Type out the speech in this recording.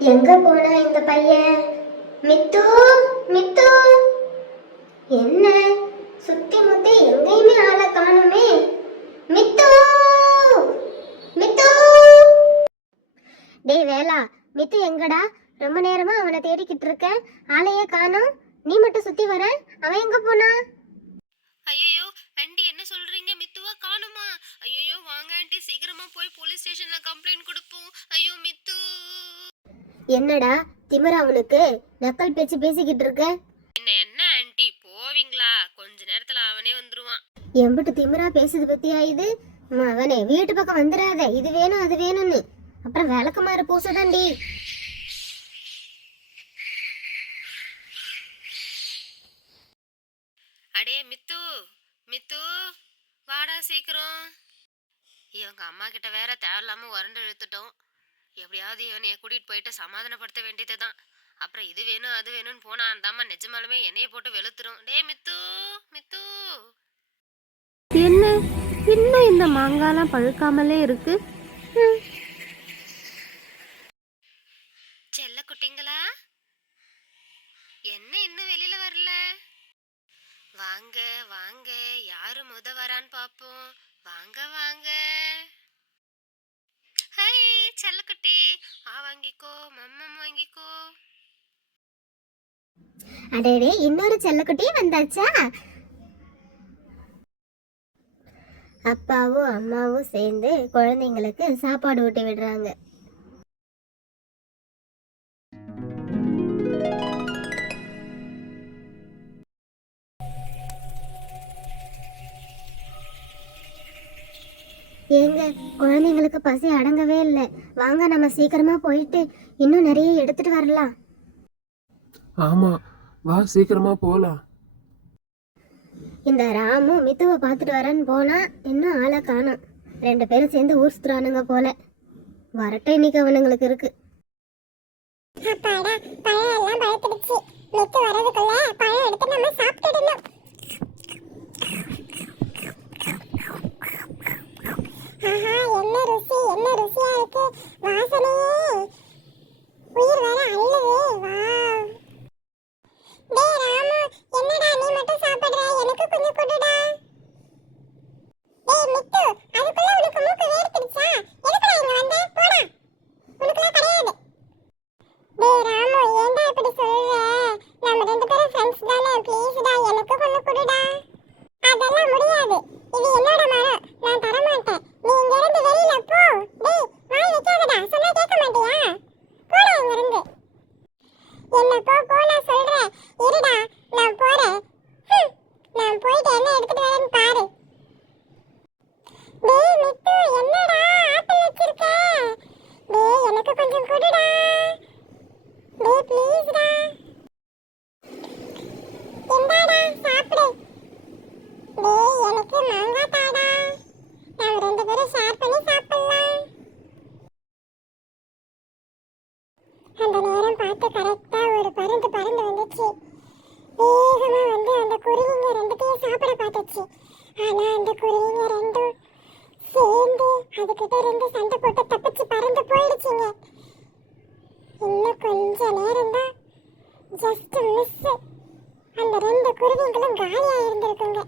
எங்க போன இந்த பையன்? மித்து, மித்து, என்ன சுத்தி முத்தி எங்கேயுமே ஆளை காணுமே. மித்து, மித்து. டேய் வேலா, மித்து எங்கடா? ரொம்ப நேரமா அவனை தேடிக்கிட்டு இருக்கேன், ஆளையே காணோம். நீ மட்டும் சுத்தி வர, அவன் எங்க போனா? ஐயோ ஆண்டி, என்ன சொல்றீங்க? மித்துவா காணுமா? ஐயோ வாங்க ஆண்டி, சீக்கிரமா போய் போலீஸ் ஸ்டேஷன்ல கம்ப்ளைண்ட் கொடுப்போம். ஐயோ மித்து. என்னடா திமிரா அவனுக்கு? நக்கல் பேச்சு பேசிக்கிட்டு இருக்க? என்ன ஆண்டி, போவீங்களா? கொஞ்ச நேரத்துல அவனே வந்துருவான். எம்பிட்டு திமிரா பேசுது பத்தியா இது? அவனே வீட்டு பக்கம் வந்துடாத, இது வேணும் அது வேணும்னு, அப்புறம் விளக்கமாறு பூசதாண்டி. அடே மித்து, மித்து வாடா சீக்கிரம். இவங்க அம்மா கிட்ட வேற தேவையில்லாம உரண்டு இழுத்துட்டோம். எப்படியாவது இவனைய கூட்டிட்டு போயிட்டு சமாதானப்படுத்த வேண்டியதுதான். அப்புறம் இது வேணும் அது வேணும்னு போனா அந்த அம்மா நிஜமாலுமே என்னைய போட்டு வெளுத்துரும். டே மித்து, மித்து. என்ன இன்னும் இந்த மாங்காலாம் பழுக்காமலே இருக்கு? செல்ல குட்டிங்களா, என்ன இன்னும் வெளியில வரல? வாங்க வாங்க, யாரு முத வரான்னு பாப்போம். வாங்க வாங்க. ஹை செல்லக்குட்டி, வாங்கிக்கோ, மம்மம் வாங்கிக்கோ. அடேடே, இன்னொரு செல்லக்குட்டி வந்தாச்சா? அப்பாவும் அம்மாவும் சேர்ந்து குழந்தைங்களுக்கு சாப்பாடு ஊட்டி விடுறாங்க. ஏங்க, குழந்தைங்களுக்கு பசி அடங்கவே இல்லை. வாங்க நம்ம சீக்கிரமா போயிட்டு இன்னும் நிறைய எடுத்துட்டு வரலாம். ஆமா, வா சீக்கிரமா போலாம். இந்த ராமு மித்துவை பார்த்துட்டு வரேன்னு போனா இன்னும் ஆளை காணோம். 2 பேரும் சேர்ந்து ஊர் சுத்துறானுங்க போல. வரட்டும், இன்னைக்கு அவனுங்களுக்கு இருக்கு. அப்பாடா, பழம் எல்லாம் பழுத்துடுச்சு. மித்து வரதுக்குள்ள பழம் எடுத்து நம்ம சாப்பிட்டுடணும். ஆஹா, என்ன ருசி, என்ன ருசியா இருக்கு. வாசனையே உயிர் வர அல்லவே. வாவ். டேய் ராமு, என்னடா நீ மட்டும் சாப்பிடுற? எனக்கு கொஞ்சம் கொடுடா. டேய் மித்து, அதுக்குள்ள உனக்கு மூக்கு வேர்த்துடுச்சா? எதுக்குடா இங்க வந்த? போடா, உனக்குலாம் கிடையாது. டேய் ராமு, ஏன்டா இப்படி சொல்ற? நம்ம 2 பேரும் ஃப்ரெண்ட்ஸ் தானே, ப்ளீஸ்டா எனக்கு கொஞ்சம் கொடுடா. அதெல்லாம் முடியாது, இது என்னோட மரம், நான் தர மாட்டேன். நீ இங்க இருந்து வெளியில போ. டேய் வாய் வைக்காதடா, சொன்னா கேட்க மாட்டியா? போடா இங்க இருந்து. என்ன போ போ நான் சொல்றேன். இருடா, நான் போறேன். நான் போயிட்டு என்ன எடுத்துட்டு வரேன்னு பாரு. டேய் மித்து, என்னடா ஆப்பிள் வச்சிருக்க? டேய் எனக்கு கொஞ்சம் கொடுடா. டேய் ப்ளீஸ்டா. இந்தாடா சாப்பிடு. டேய் எனக்கு மாங்காய் தாடா. நாம 2 பேரும் ஷேர் பண்ணி சாப்பிடலாம். அந்த நேரம் பார்த்து கரெக்டா ஒரு பருந்து பறந்து வந்துச்சு. வேகமா வந்து அந்த குருவிங்க 2த்தையும் சாப்பிட பார்த்துச்சு. ஆனா அந்த குருவிங்க 2ம் சேர்ந்து அதுகிட்ட இருந்து சண்டை போட்டு தப்பிச்சு பறந்து போயிடுச்சுங்க. இன்னும் கொஞ்ச நேரம் தான், ஜஸ்ட் மிஸ், அந்த 2 குருவிங்களும் காலியா இருந்திருக்குங்க.